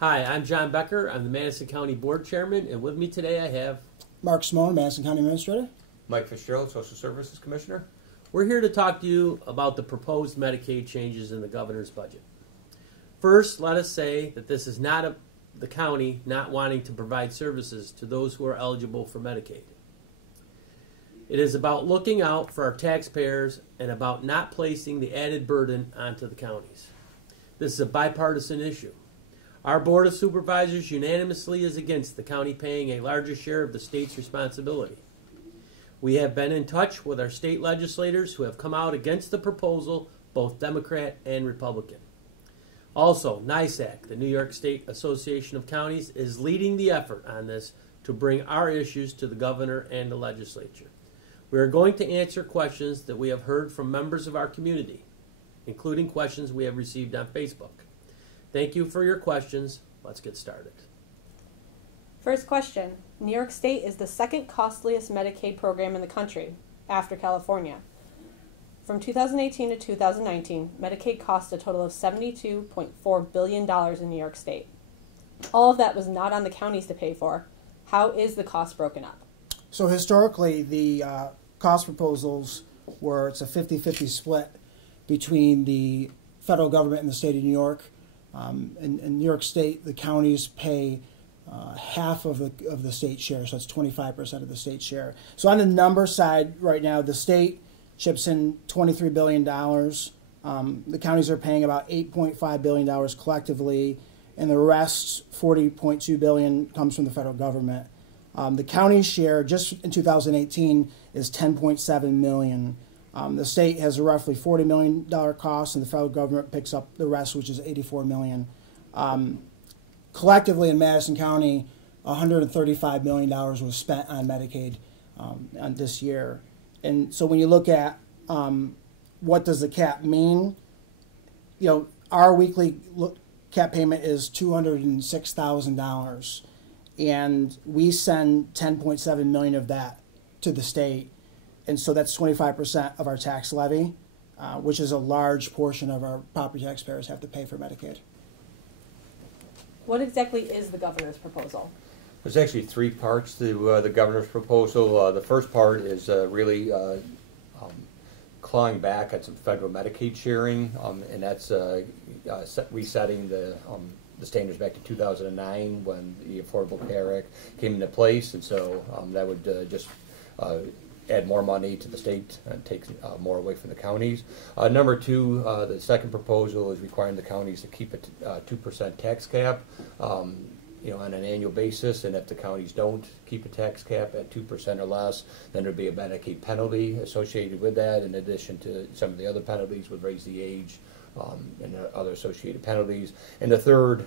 Hi, I'm John Becker. I'm the Madison County Board Chairman, and with me today I have Mark Scimone, Madison County Administrator. Mike Fitzgerald, Social Services Commissioner. We're here to talk to you about the proposed Medicaid changes in the governor's budget. First, let us say that this is not the county not wanting to provide services to those who are eligible for Medicaid. It is about looking out for our taxpayers and about not placing the added burden onto the counties. This is a bipartisan issue. Our Board of Supervisors unanimously is against the county paying a larger share of the state's responsibility. We have been in touch with our state legislators who have come out against the proposal, both Democrat and Republican. Also, NYSAC, the New York State Association of Counties, is leading the effort on this to bring our issues to the governor and the legislature. We are going to answer questions that we have heard from members of our community, including questions we have received on Facebook. Thank you for your questions. Let's get started. First question. New York State is the second costliest Medicaid program in the country, after California. From 2018 to 2019, Medicaid cost a total of $72.4 billion in New York State. All of that was not on the counties to pay for. How is the cost broken up? So historically, the cost proposals were, it's a 50-50 split between the federal government and the state of New York. In New York State, the counties pay half of the state share, so it's 25% of the state share. So on the number side right now, the state chips in $23 billion. The counties are paying about $8.5 billion collectively, and the rest, $40.2 billion, comes from the federal government. The county share just in 2018 is $10.7 million. The state has a roughly $40 million cost, and the federal government picks up the rest, which is $84 million. Collectively in Madison County, $135 million was spent on Medicaid on this year. And so when you look at what does the cap mean, you know, our weekly cap payment is $206,000, and we send $10.7 million of that to the state. And so that's 25% of our tax levy, which is a large portion of our property taxpayers have to pay for Medicaid. What exactly is the governor's proposal? There's actually three parts to the governor's proposal. The first part is really clawing back at some federal Medicaid sharing, and that's resetting the standards back to 2009 when the Affordable Care Act came into place, and so that would just add more money to the state and take more away from the counties. Number two, the second proposal is requiring the counties to keep a 2% tax cap, you know, on an annual basis. And if the counties don't keep a tax cap at 2% or less, then there'd be a Medicaid penalty associated with that. In addition to some of the other penalties, would raise the age and other associated penalties. And the third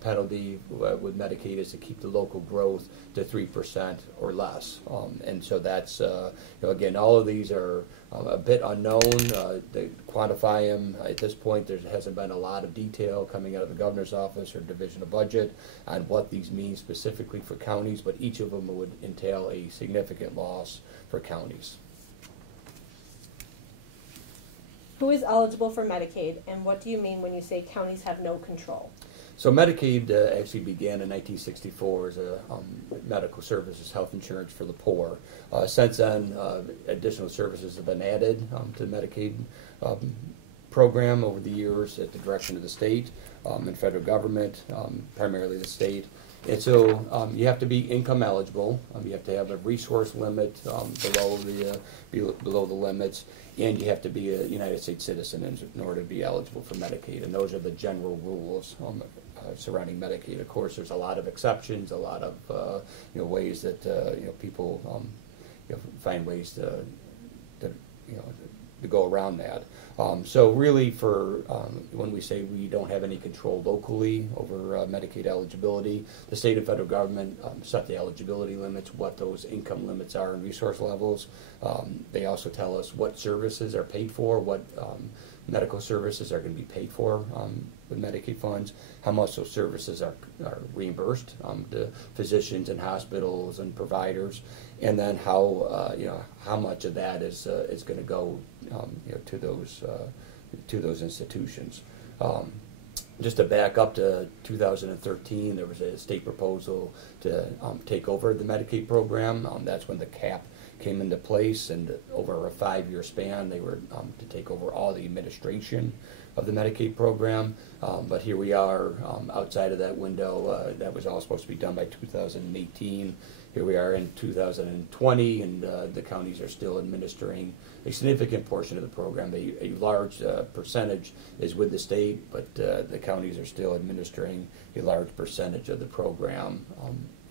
penalty with Medicaid is to keep the local growth to 3% or less, and so that's you know, again, all of these are a bit unknown. To quantify them at this point, there hasn't been a lot of detail coming out of the governor's office or division of budget on what these mean specifically for counties, but each of them would entail a significant loss for counties. Who is eligible for Medicaid, and what do you mean when you say counties have no control? So Medicaid actually began in 1964 as a medical services health insurance for the poor. Since then, additional services have been added to the Medicaid program over the years at the direction of the state and federal government, primarily the state. And so you have to be income eligible. You have to have a resource limit below the limits, and you have to be a United States citizen in order to be eligible for Medicaid. And those are the general rules surrounding Medicaid. Of course, there's a lot of exceptions, a lot of you know, ways that you know, people you know, find ways to you know, to go around that. So really, for when we say we don't have any control locally over Medicaid eligibility, the state and federal government set the eligibility limits, what those income limits are and resource levels. They also tell us what services are paid for, what medical services are going to be paid for with Medicaid funds, how much those services are reimbursed to physicians and hospitals and providers, and then how you know, how much of that is going to go you know, to those institutions. Just to back up to 2013, there was a state proposal to take over the Medicaid program. That's when the cap came into place, and over a 5-year span, they were to take over all the administration of the Medicaid program. But here we are outside of that window. That was all supposed to be done by 2018. Here we are in 2020, and the counties are still administering a significant portion of the program. A large percentage is with the state, but the counties are still administering a large percentage of the program,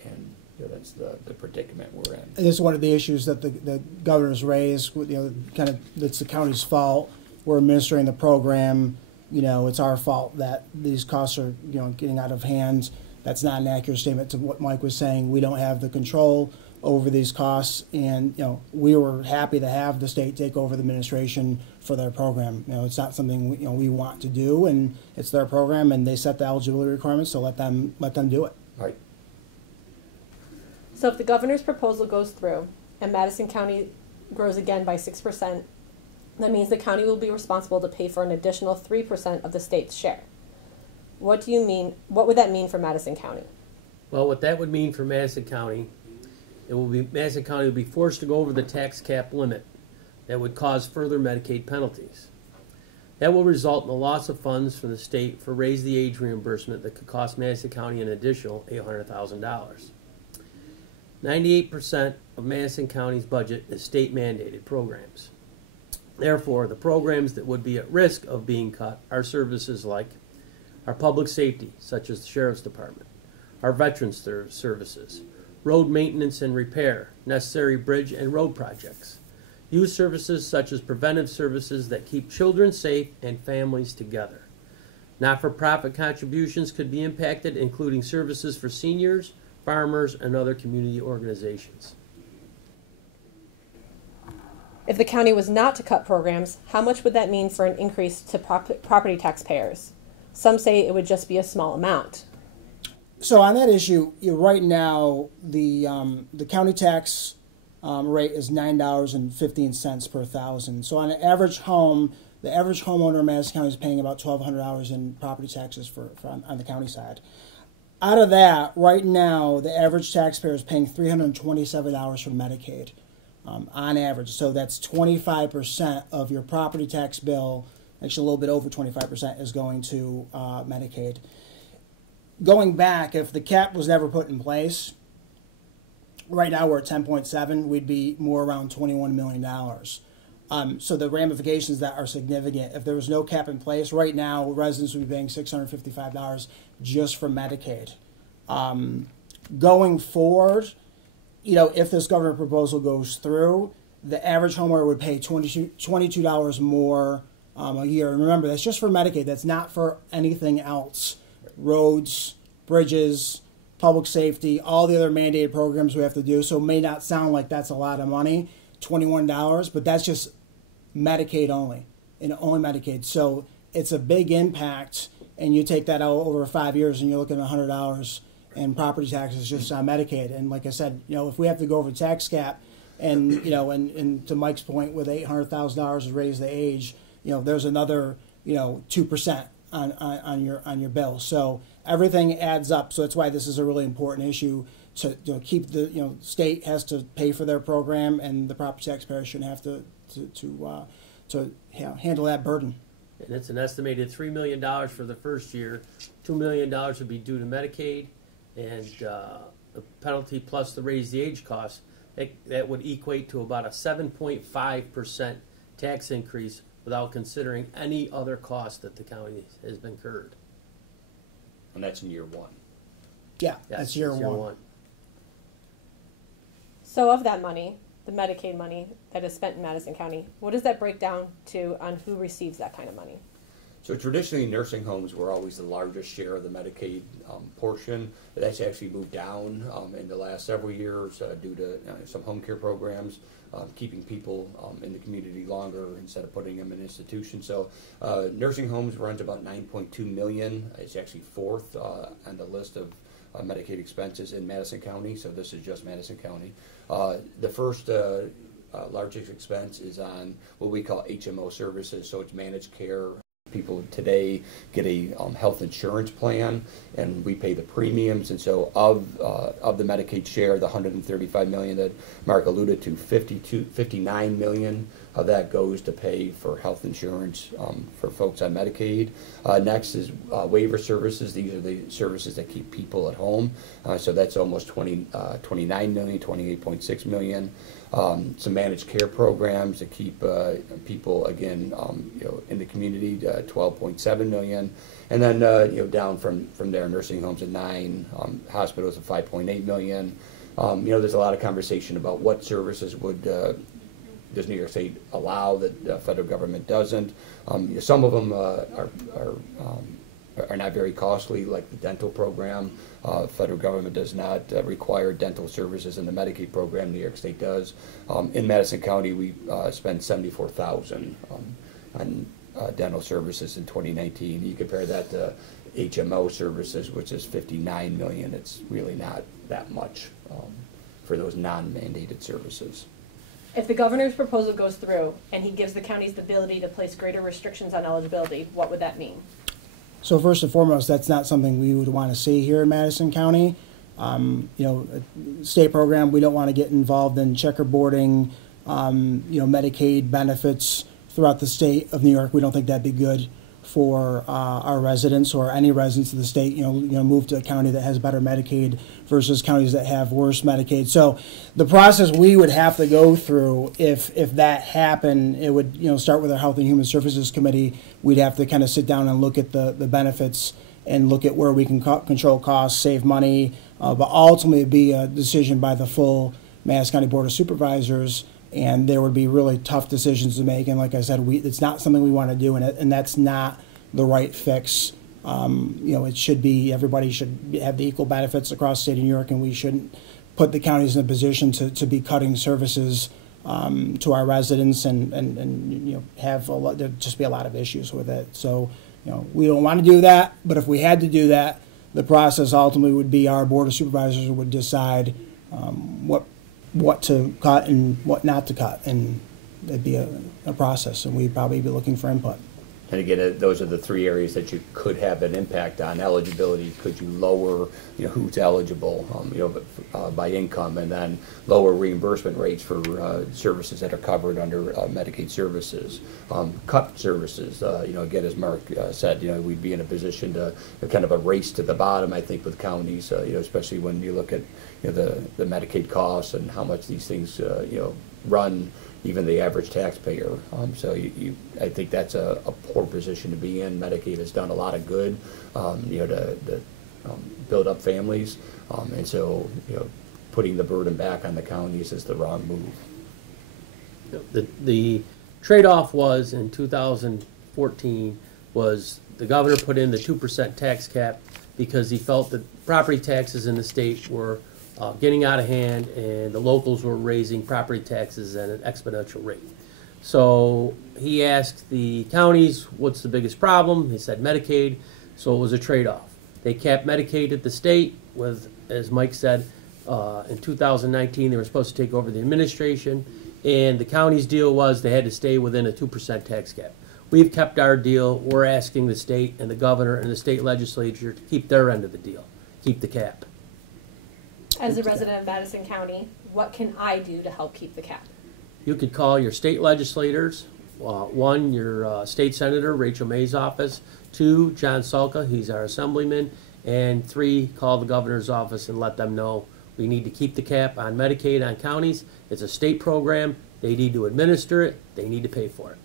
and that's the predicament we're in. And this is one of the issues that the governor's raised. Kind of it's the county's fault. We're administering the program. It's our fault that these costs are getting out of hand. That's not an accurate statement to what Mike was saying. We don't have the control over these costs, and we were happy to have the state take over the administration for their program. It's not something we want to do, and it's their program, and they set the eligibility requirements, so let them do it. Right. So if the governor's proposal goes through and Madison County grows again by 6%, that means the county will be responsible to pay for an additional 3% of the state's share. What would that mean for Madison County? Well, what that would mean for Madison County, Madison County would be forced to go over the tax cap limit. That would cause further Medicaid penalties. That will result in the loss of funds from the state for raise the age reimbursement that could cost Madison County an additional $800,000. 98% of Madison County's budget is state-mandated programs. Therefore, the programs that would be at risk of being cut are services like our public safety, such as the Sheriff's Department, our veterans services, road maintenance and repair, necessary bridge and road projects, youth services such as preventive services that keep children safe and families together. Not-for-profit contributions could be impacted, including services for seniors, farmers, and other community organizations. If the county was not to cut programs, how much would that mean for an increase to property taxpayers? Some say it would just be a small amount. So on that issue, right now the county tax rate is $9.15 per thousand. So on an average home, the average homeowner in Madison County is paying about $1,200 in property taxes on the county side. Out of that, right now, the average taxpayer is paying $327 for Medicaid on average. So that's 25% of your property tax bill. Actually, a little bit over 25% is going to Medicaid. Going back, if the cap was never put in place, right now we're at 10.7, we'd be more around $21 million. So the ramifications that are significant. If there was no cap in place, right now residents would be paying $655 just for Medicaid. Going forward, if this government proposal goes through, the average homeowner would pay $22 more a year. And remember, that's just for Medicaid. That's not for anything else. Roads, bridges, public safety, all the other mandated programs we have to do. So it may not sound like that's a lot of money, $21, but that's just Medicaid only, and only Medicaid. So it's a big impact, and you take that out over 5 years, and you're looking at $100 in property taxes just on Medicaid. And like I said, if we have to go over tax cap, and and to Mike's point, with $800,000 to raise the age, there's another 2% on your bill. So everything adds up. So that's why this is a really important issue. To keep the state has to pay for their program, and the property taxpayer shouldn't have to handle that burden. And it's an estimated $3 million for the first year. $2 million would be due to Medicaid, and the penalty plus the raise the age cost, that would equate to about a 7.5% tax increase without considering any other cost that the county has been incurred. And that's in year one. Yeah, that's year one. So of that money, the Medicaid money that is spent in Madison County, what does that break down to on who receives that kind of money? So traditionally, nursing homes were always the largest share of the Medicaid portion. That's actually moved down in the last several years due to some home care programs, keeping people in the community longer instead of putting them in institutions. So nursing homes runs about $9.2 million. It's actually fourth on the list of Medicaid expenses in Madison County. So this is just Madison County. The first largest expense is on what we call HMO services. So it's managed care, people today get a health insurance plan, and we pay the premiums. And so of the Medicaid share, the $135 million that Mark alluded to, $59 million of that goes to pay for health insurance for folks on Medicaid. Next is waiver services. These are the services that keep people at home. So that's almost $29 million, $28.6 million. Some managed care programs that keep people, again, in the community, $12.7 million. And then, down from there, nursing homes at $9 million, hospitals at $5.8 million. There's a lot of conversation about what services does New York State allow that the federal government doesn't. Some of them are not very costly, like the dental program. Federal government does not require dental services in the Medicaid program. New York State does. In Madison County, we spend $74,000 on dental services in 2019. You compare that to HMO services, which is $59 million. It's really not that much for those non-mandated services. If the governor's proposal goes through and he gives the counties the ability to place greater restrictions on eligibility, what would that mean? So first and foremost, that's not something we would want to see here in Madison County. State program, we don't want to get involved in checkerboarding, Medicaid benefits throughout the state of New York. We don't think that'd be good for our residents or any residents of the state. Move to a county that has better Medicaid versus counties that have worse Medicaid. So the process we would have to go through if that happened, it would start with our Health and Human Services Committee. We'd have to kind of sit down and look at the benefits and look at where we can control costs, save money, but ultimately it'd be a decision by the full Madison County Board of Supervisors. And there would be really tough decisions to make. And like I said, it's not something we want to do, and that's not the right fix. It should be, everybody should have the equal benefits across the state of New York, and we shouldn't put the counties in a position to be cutting services to our residents and have there'd just be a lot of issues with it. So, we don't want to do that, but if we had to do that, the process ultimately would be our Board of Supervisors would decide what to cut and what not to cut, and it'd be a process, and we'd probably be looking for input. And again, those are the three areas that you could have an impact on eligibility. Could you lower, who's eligible, by income, and then lower reimbursement rates for services that are covered under Medicaid services, cut services. Again, as Mark said, we'd be in a position to kind of a race to the bottom, I think, with counties, especially when you look at the Medicaid costs and how much these things run even the average taxpayer. So I think that's a poor position to be in. Medicaid has done a lot of good, to build up families, and so putting the burden back on the counties is the wrong move. The trade-off was in 2014 was the governor put in the 2% tax cap because he felt that property taxes in the state were getting out of hand, and the locals were raising property taxes at an exponential rate. So he asked the counties, what's the biggest problem? They said Medicaid, so it was a trade-off. They capped Medicaid at the state with, as Mike said, in 2019 they were supposed to take over the administration, and the county's deal was they had to stay within a 2% tax cap. We've kept our deal. We're asking the state and the governor and the state legislature to keep their end of the deal, keep the cap. As a resident of Madison County, what can I do to help keep the cap? You could call your state legislators. One, your state senator, Rachel May's office. Two, John Sulka, he's our assemblyman. And three, call the governor's office and let them know we need to keep the cap on Medicaid on counties. It's a state program. They need to administer it. They need to pay for it.